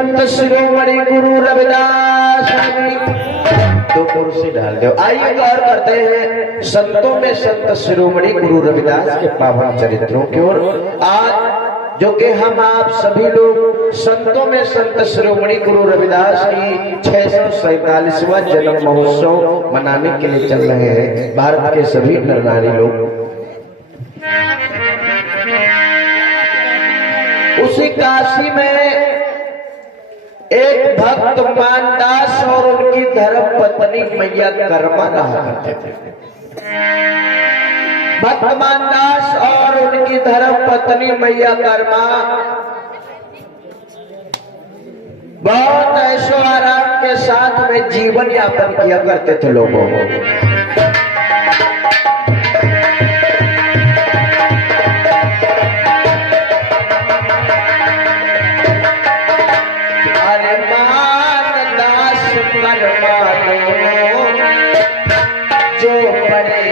संत शिरोमणि गुरु रविदास तो कुर्सी डाल दो। आइए गौर करते हैं संतों में संत शिरोमणि गुरु रविदास के पावन चरित्रों की ओर। आज जो कि हम आप सभी लोग संतों में संत शिरोमणि गुरु रविदास की 647वां जन्म महोत्सव मनाने के लिए चल रहे हैं भारत के सभी नर नारी लोग। उसी काशी में एक भक्त मानदास और उनकी धर्म पत्नी मैया कर्मा रहा करते थे। भक्त मानदास और उनकी धर्म पत्नी मैया कर्मा बहुत ऐशो आराम के साथ में जीवन यापन किया करते थे लोगों को। जो बड़े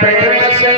प्रेम से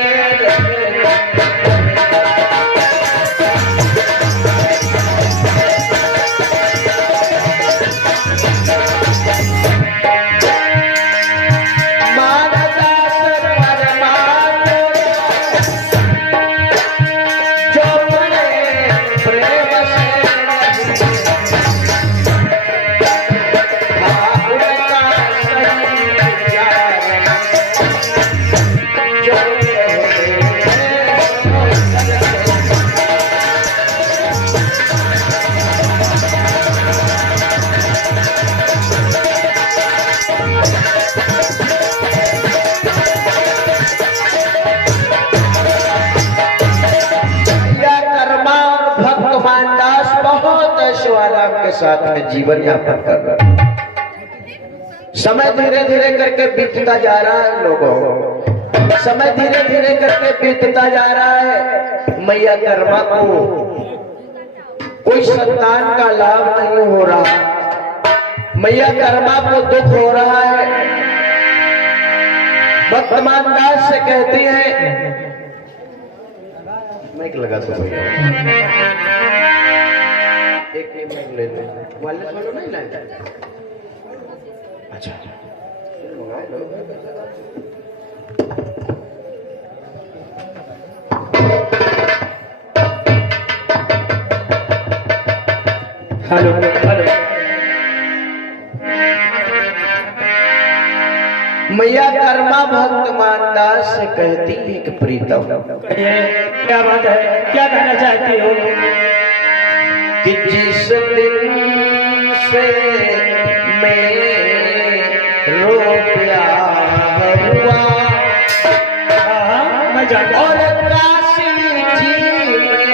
के साथ में जीवन यापन कर रहा। समय धीरे धीरे करके बीतता जा रहा है लोगों, समय धीरे धीरे करके बीतता जा रहा है। मैया कर्मा को कोई संतान का लाभ नहीं हो रहा, मैया कर्मा को दुख हो रहा है। भक्त मानदास से कहती है, माइक लगा दो भैया, एक माइक ले लो, वाले वालों नहीं लाए। अच्छा हेलो हेलो। मैया कर्मा भक्त मानदास से कहती है कि प्रीतम क्या बात है, क्या कहना चाहती हो? कि जिस दिन से मेरो प्यार हुआ मैं जानता और काशी जी में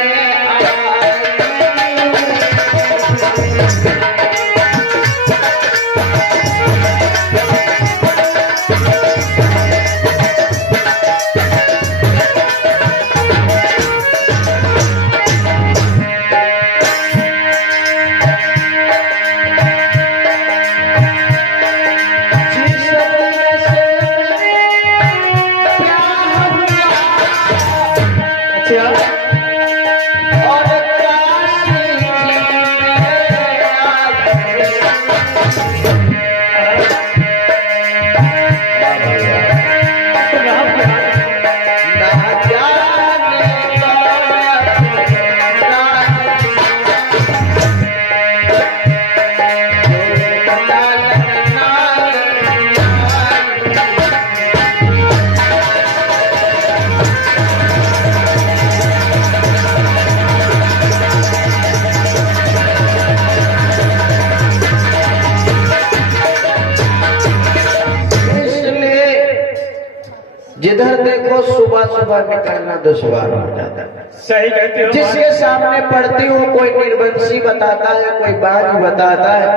जिधर देखो सुबह सुबह निकलना दुश्वार हो जाता है। सही कहते हो। जिसके सामने पढ़ती हूँ कोई निर्वंशी बताता है, कोई बाज बताता है।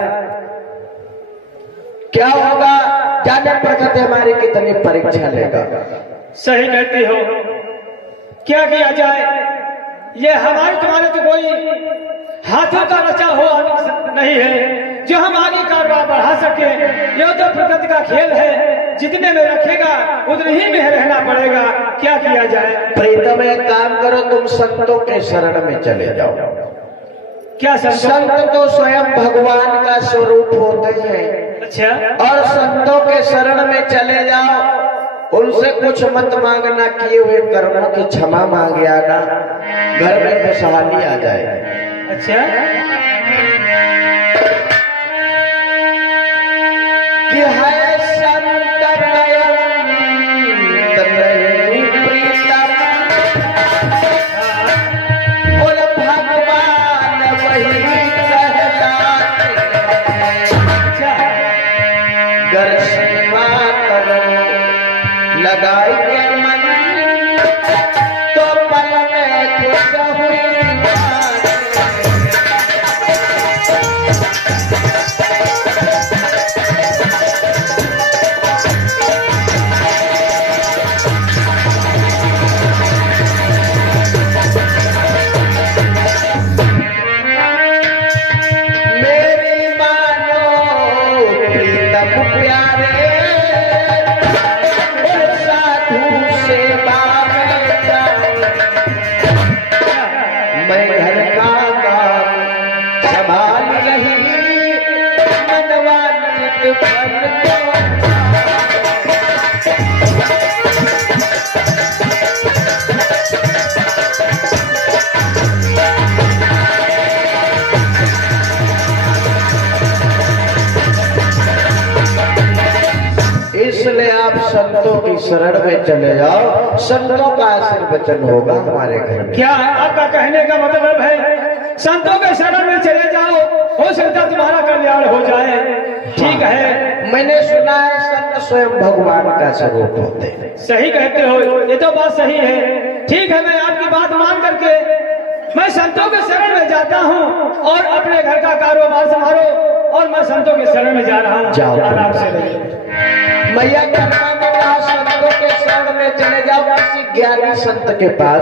क्या होगा जाने प्रकृति हमारी कितनी परीक्षा लेगा। सही कहती हो। क्या किया जाए, ये हमारे तुम्हारे तो कोई हाथों का रचा हुआ नहीं है जो हम आगे कारोबार बढ़ा सके। यह तो प्रकृति का खेल है, जितने में रखेगा उतने ही में रहना पड़ेगा। क्या किया जाए? प्रीतम एक काम करो, तुम संतों के शरण में चले जाओ। क्या संत? संत तो स्वयं भगवान का स्वरूप होते हैं। अच्छा, और संतों के शरण में चले जाओ, उनसे कुछ मत मांगना, किए हुए कर्मों की क्षमा मांगे आना, घर में खुशहाली आ जाए। अच्छा, कि है संत नयन प्रीतम, बोल भगवान वही कहता, अच्छा, गर सेवा करो लगाई के मन, तो पल में खुश हुई बात। मेरी मानो प्रीतम प्यारे, और साधु सेवा में जाऊं, मैं घर का काम संभाल रही, मनवांछित फल को इसलिए आप संतों की शरण में चले जाओ, संतों का आशीर्वचन होगा हमारे घर में। क्या आपका कहने का मतलब है संतों के शरण में चले जाओ, हो सकता तुम्हारा कल्याण हो जाए? ठीक है, मैंने सुना है संत स्वयं भगवान का स्वरूप होते हैं। सही कहते हो, ये तो बात सही है। ठीक है, मैं आपकी बात मान करके मैं संतों के शरण में जाता हूँ और अपने घर का कारोबार संभालो, और मैं संतों के शरण में जा रहा हूँ। जाओ। आराम से रहिए। मैया कर्मा में कहा संतों के शरण में चले जाओ, किसी ज्ञानी संत के पास,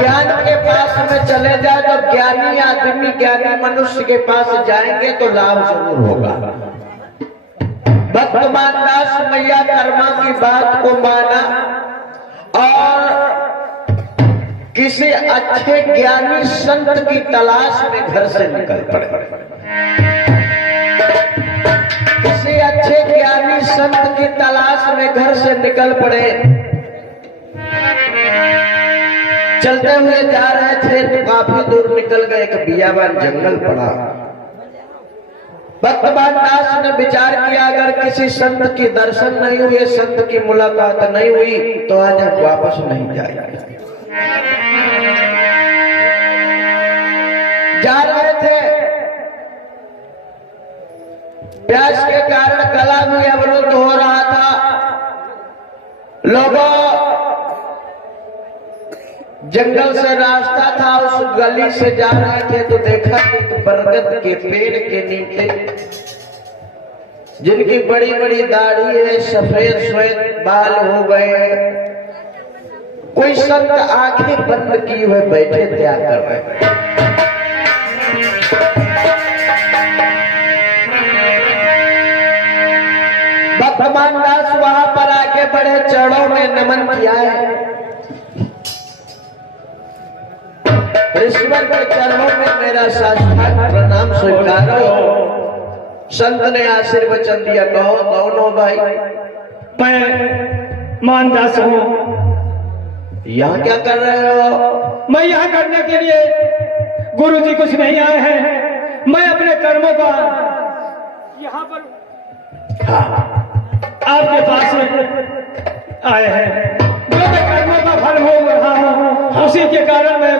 ज्ञान के पास में चले जाओ। जब ज्ञानी आदमी ज्ञानी मनुष्य के पास जाएंगे तो लाभ जरूर होगा। भक्तमान दास मैया कर्मा की बात को माना और किसी अच्छे ज्ञानी संत की तलाश में घर से निकल पड़े। किसी अच्छे ज्ञानी संत की तलाश में घर से निकल पड़े। चलते हुए जा रहे थे तो काफी दूर निकल गए, एक बियाबान जंगल पड़ा। भक्तमान दास ने विचार किया, अगर किसी संत की दर्शन नहीं हुए, संत की मुलाकात नहीं हुई, तो आज हम वापस नहीं जाएंगे। जा रहे थे, प्यास के कारण गला भी अवरुद्ध हो रहा था। लोगों, जंगल से रास्ता था, उस गली से जा रहे थे तो देखा कि बरगद के पेड़ के नीचे, जिनकी बड़ी बड़ी दाढ़ी है, सफेद श्वेत बाल हो गए, कोई संत आंखें बंद किए हुए बैठे त्याग कर रहे। भगवान दास वहां पर आके बड़े चरणों में नमन किया है। ईश्वर के चरणों में मेरा साष्टांग प्रणाम स्वीकार हो। संत ने आशीर्वचन दिया, कहो कौन हो भाई? मैं मानदास हूँ। यहाँ क्या कर रहे हो? मैं यहाँ करने के लिए गुरु जी कुछ नहीं आए हैं, मैं अपने कर्मों का यहाँ पर आपके पास आए हैं। जो मैं कर्मों का फल भोग रहा हूँ, उसी के कारण मैं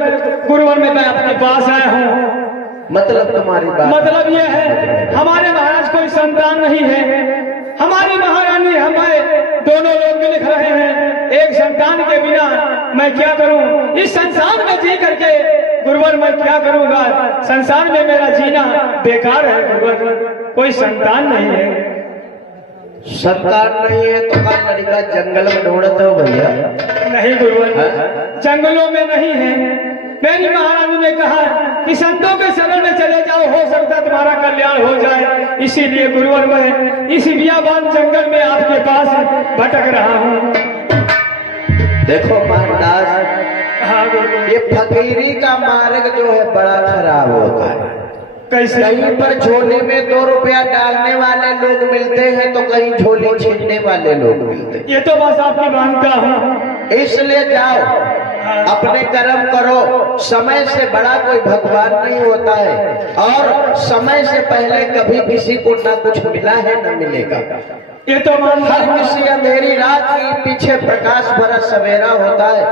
गुरुवर में मैं अपने पास आया हूँ। मतलब तुम्हारी बात? मतलब ये है, हमारे महाराज कोई संतान नहीं है, हमारी महारानी हमें दोनों लोग लिख रहे हैं। एक संतान के बिना मैं क्या करूं? इस संसार में जी करके गुरुवर मैं क्या करूंगा? संसार में मेरा जीना बेकार है गुरुवर, कोई संतान नहीं है। संतान नहीं है तो का लड़का जंगल में ढूंढते हो भैया? नहीं गुरुवर, जंगलों में नहीं है। मेरी महारानी ने कहा कि संतों के शरण में चले जाओ, हो सकता है तुम्हारा कल्याण हो जाए। इसीलिए गुरुवर मैं इस बियाबान जंगल में आपके पास भटक रहा हूँ। देखो महाराज, हाँ गुरु। ये फकीरी का मार्ग जो है बड़ा खराब होता है। कैसे? कहीं पर झोले में 2 रुपया डालने वाले लोग मिलते हैं तो कहीं झोली छीनने वाले लोग मिलते हैं। ये तो बस आपकी मानता हूँ। इसलिए जाओ, अपने कर्म करो। समय से बड़ा कोई भगवान नहीं होता है, और समय से पहले कभी किसी को ना कुछ मिला है न मिलेगा। ये तो हर किसी अंधेरी रात के पीछे प्रकाश भरा सवेरा होता है।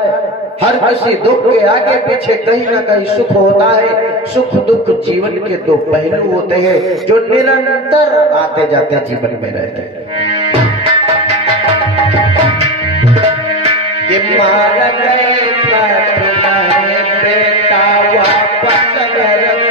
हर किसी दुख के आगे पीछे कहीं ना कहीं सुख होता है। सुख दुख जीवन के 2 पहलू होते हैं जो निरंतर आते जाते जीवन में रहते हैं। कि मार गए तुम्हारे बेटा वापस घर को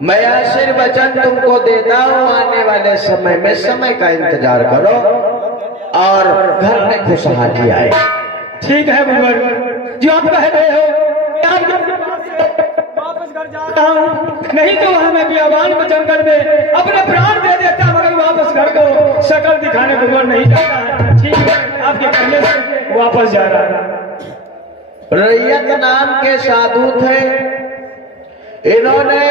मैं आशीर्वचन तुमको देता हूँ। आने वाले समय में समय का इंतजार करो और घर में खुशहाली आए। ठीक है भगवान, जो आप कह रहे हो वापस घर जा रहा हूँ, नहीं तो हमें बियाबान में जंगल में अपने प्राण दे देता, मगर वापस घर को शक्ल दिखाने को मन नहीं जाता है। ठीक है, आपके कहने से वापस जा रहा है। रैयत नाम के साधु थे। इन्होंने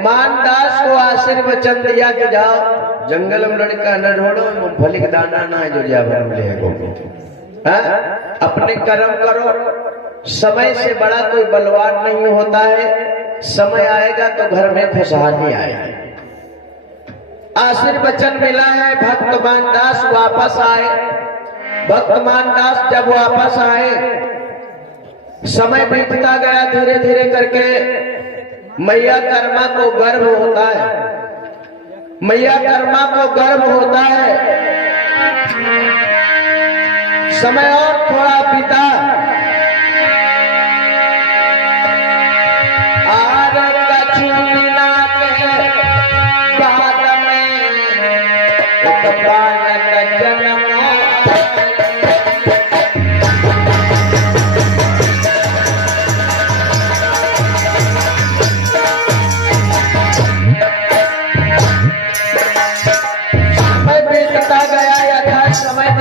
मानदास को आशीर्वचन दिया कि जाओ जंगल में लड़का न ढूंढो, मूंगफली का दाना ना है जो जावर मिलेगा। अपने कर्म करो। समय से बड़ा कोई बलवान नहीं होता है। समय आएगा तो घर में खुशहाली आएगी। आशीर्वचन मिला है। भक्तमान दास वापस आए। भक्तमान दास जब वापस आए, समय बीतता गया धीरे धीरे करके। मैया कर्मा को गर्व होता है। मैया कर्मा को गर्व होता है। समय और थोड़ा बीता। आर कछु दिना के बाद में एक बालक जन्म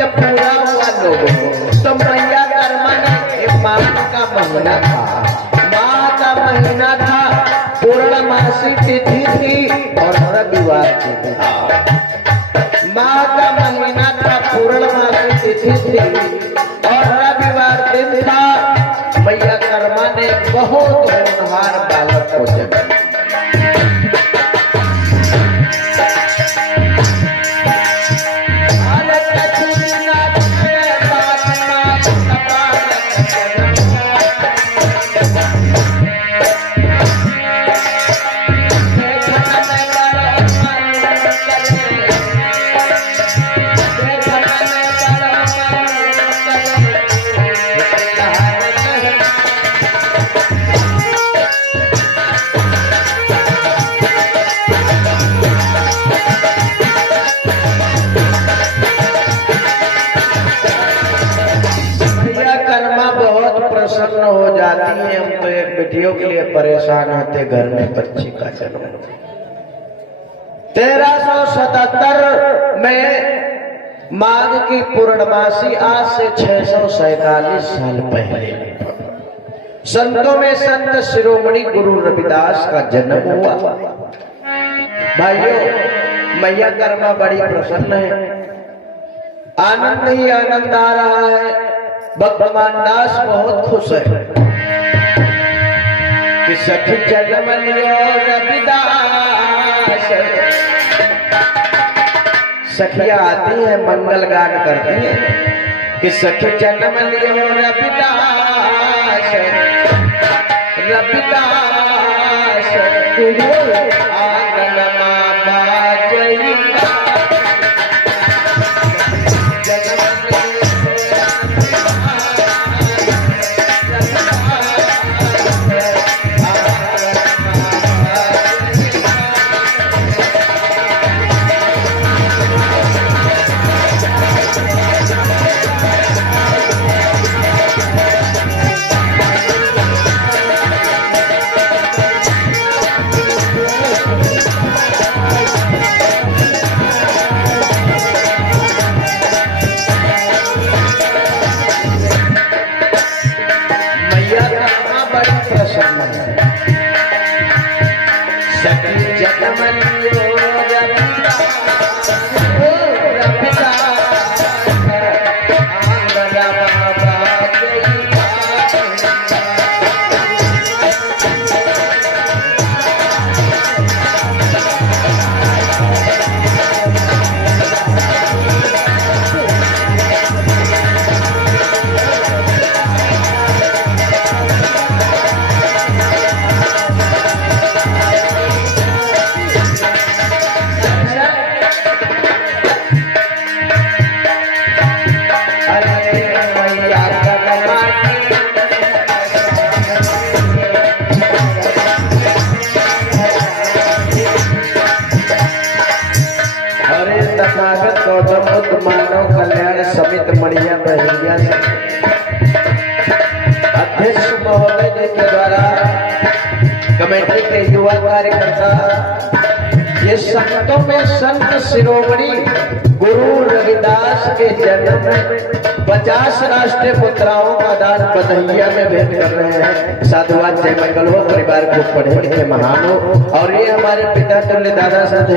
पूरा हुआ लोगों तो मैया कर्मा ने माघ का महीना था। माघ का महीना था, पूर्णमासी तिथि थी और रविवार तिथि था। माघ का महीना था, पूर्णमासी तिथि थी और रविवार दिन था। मैया कर्मा ने बहुत होनहार बालक को जन्म। प्रसन्न हो जाती है। हम तो एक बेटियों के लिए परेशान होते, घर में बच्ची का जन्म। 1377 में माघ की पूर्णमासी, आज से 647 साल पहले संतों में संत शिरोमणि गुरु रविदास का जन्म हुआ। भाइयों, मैया कर्मा बड़ी प्रसन्न है। आनंद ही आनंद आ रहा है। भगवान दास बहुत खुश है कि सखी जन्म लियो रविदास। सखियां आती है मंगल गान करती है कि सखी जन्म लियो रविदास, रविदास आंगन मां बाजई मानव कल्याण समिति मड़िया बहरिया अध्यक्ष महोदय जी के द्वारा कमेटी के युवा कार्यकर्ता ये संतों में संत शिरोमणि गुरु रविदास के जन्म में 50 राष्ट्रीय मुद्राओं का दान बधैया में भेंट कर रहे हैं। साधुवाद जय मंगल हो, परिवार को पढ़े लिखे महान हो। और ये हमारे पिता तुल्य दादा संत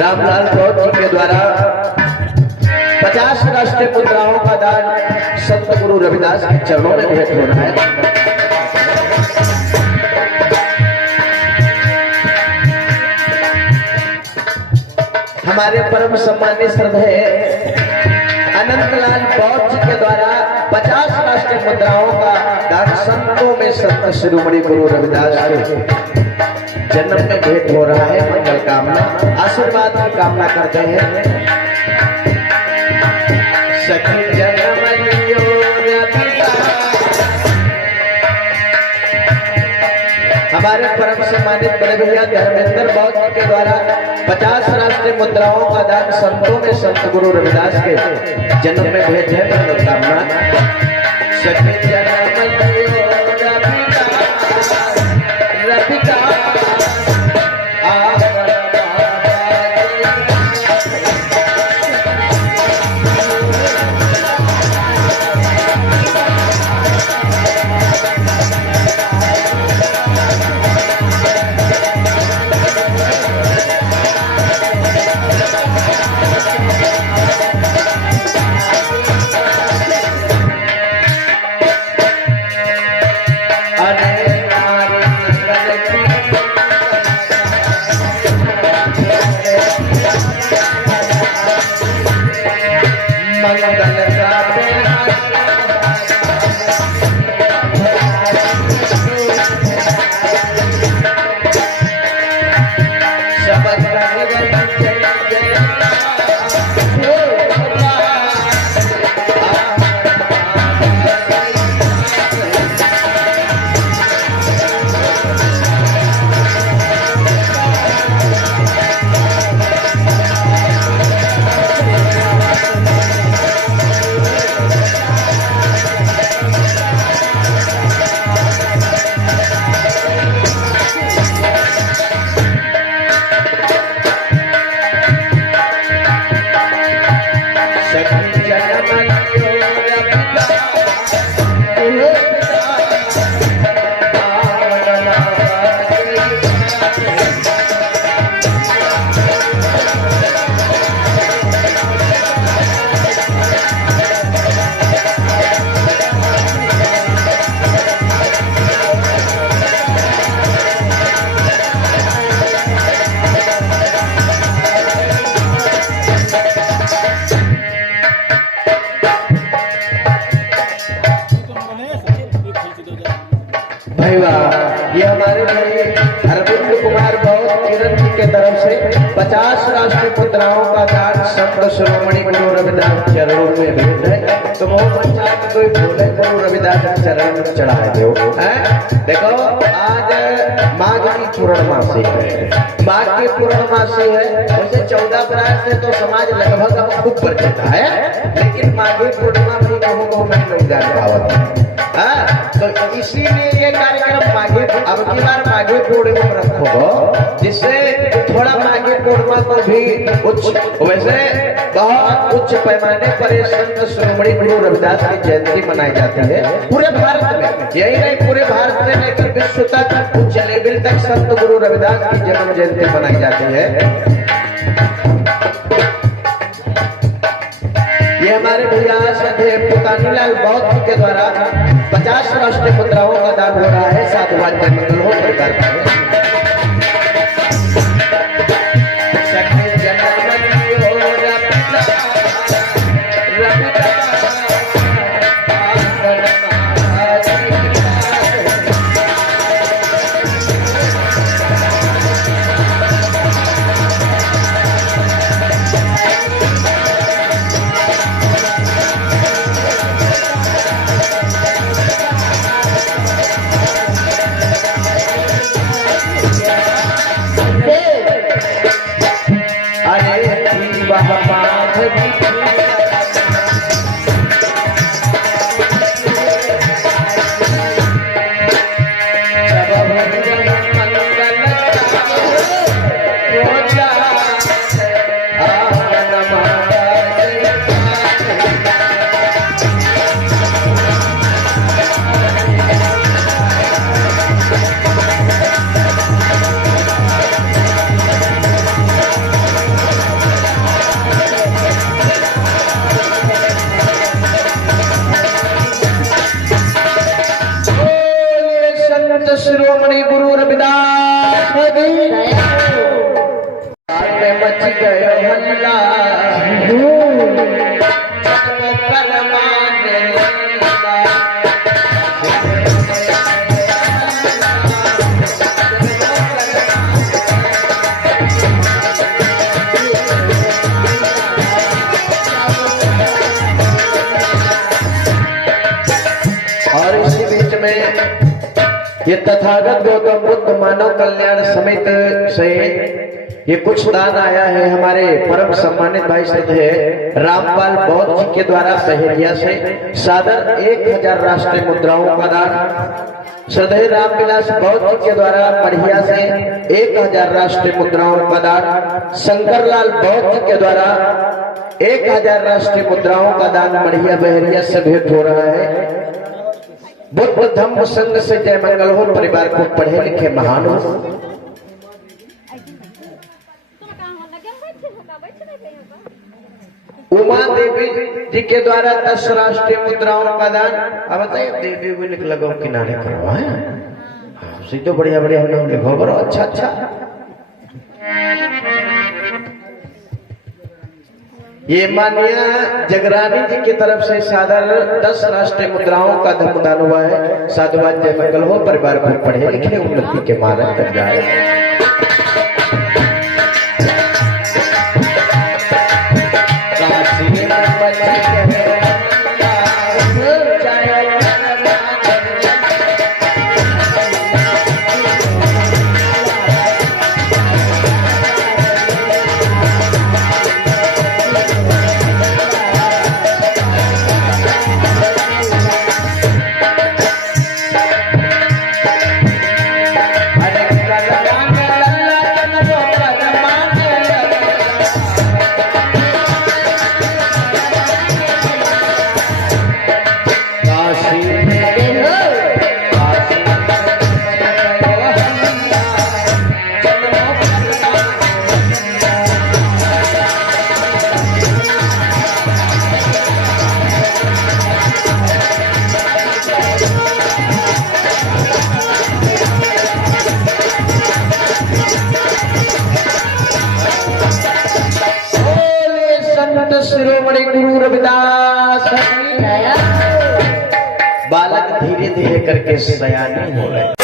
रामलाल गौर जी के द्वारा 50 राष्ट्रीय मुद्राओं का दान संत गुरु रविदास के चरणों में भेंट हो रहा है। हमारे परम सम्मानित श्रद्धेय अनंतलाल बौद्ध जी के द्वारा 50 राष्ट्रीय मुद्राओं का दान संतों में संत शिरोमणि गुरु रविदास के जन्म में भेंट हो रहा है। मंगल कामना आशीर्वाद की कामना करते हैं। सखी जन्म लियो रविदास। हमारे परम सम्मानित बड़े भैया धर्मेंद्र बौद्ध जी के द्वारा 50 राष्ट्रीय मुद्राओं का दान संतों में संत गुरु रविदास के जन्म में भेंट है। मंगल कामना सखी जन्म लियो रविदास, रविदास ये हमारे भाई अरविंद कुमार बौद्ध किरण जी के तरफ से 50 राष्ट्रीय मुद्राओं का दान संत शिरोमणि गुरु रविदास चरणों में भेंट है। तुम हो बच्चा कि कोई बोले गुरु रविदास के चरण में चढ़ा दो हैं। देखो आज माघ की पूर्णमासी है, माघ की पूर्णमासी है। वैसे 14 अप्रैल से तो समाज लगभग खूब पर चलता है, लेकिन माघी पूर्णिमा भी कहूँ को मैं लोग जान पावत है। तो इसीलिए ये कार्यक्रम माघी अब की बार माघी पूर्णिमा में रखो, जिससे थोड़ा माघी पूर्णिमा को भी उच्च वैसे बहुत उच्च पैमाने पर संत शिरोमणि गुरु रविदास की जयंती मनाई जाती है पूरे भारत में। यही नहीं, पूरे भारत में लेकर विश्व तक उच्च लेवल तक संत गुरु रविदास की जन्म जयंती मनाई जाती है। ये हमारे भैया श्रद्धेय पुतानीलाल बौद्ध के द्वारा 50 राष्ट्रीय मुद्राओं का दान हो रहा है। साधुवाद जय मंगल हो परिवार का। शिरोमणि गुरु रविदास में मच गया हल्ला, और इसी बीच में ये तथागत गौतम बुद्ध मानव कल्याण समिति से ये कुछ दान आया है हमारे परम सम्मानित भाई श्रद्धेय रामपाल बौद्ध जी के द्वारा सहरिया से सादर 1000 राष्ट्रीय मुद्राओं का दान। श्रद्धेय रामविलास बौद्ध जी के द्वारा बढ़िया से 1000 राष्ट्रीय मुद्राओं का दान। शंकरलाल बौद्ध जी के द्वारा 1000 राष्ट्रीय मुद्राओं का दान बढ़िया बहरिया से भेंट हो रहा है। बुद्ध धम्म संघ से जय मंगल हो परिवार को पढ़े लिखे महान हो। उमा देवी जी के द्वारा 10 राष्ट्रीय मुद्राओं का दान। अब बताइए देवी भी लिख लगाओ किनारे करवाए सीधो बढ़िया बढ़िया नाम लिखो करो। अच्छा अच्छा ये माननीय जगरानी जी की तरफ से सादर 10 राष्ट्रीय मुद्राओं का धर्मदान हुआ है। साधुवाद जय मंगल हो परिवार को पढ़े लिखे उन्नति के मार्ग तक जाए। शिरोमणि गुरु रविदास बालक धीरे धीरे करके सयाने हो रहे।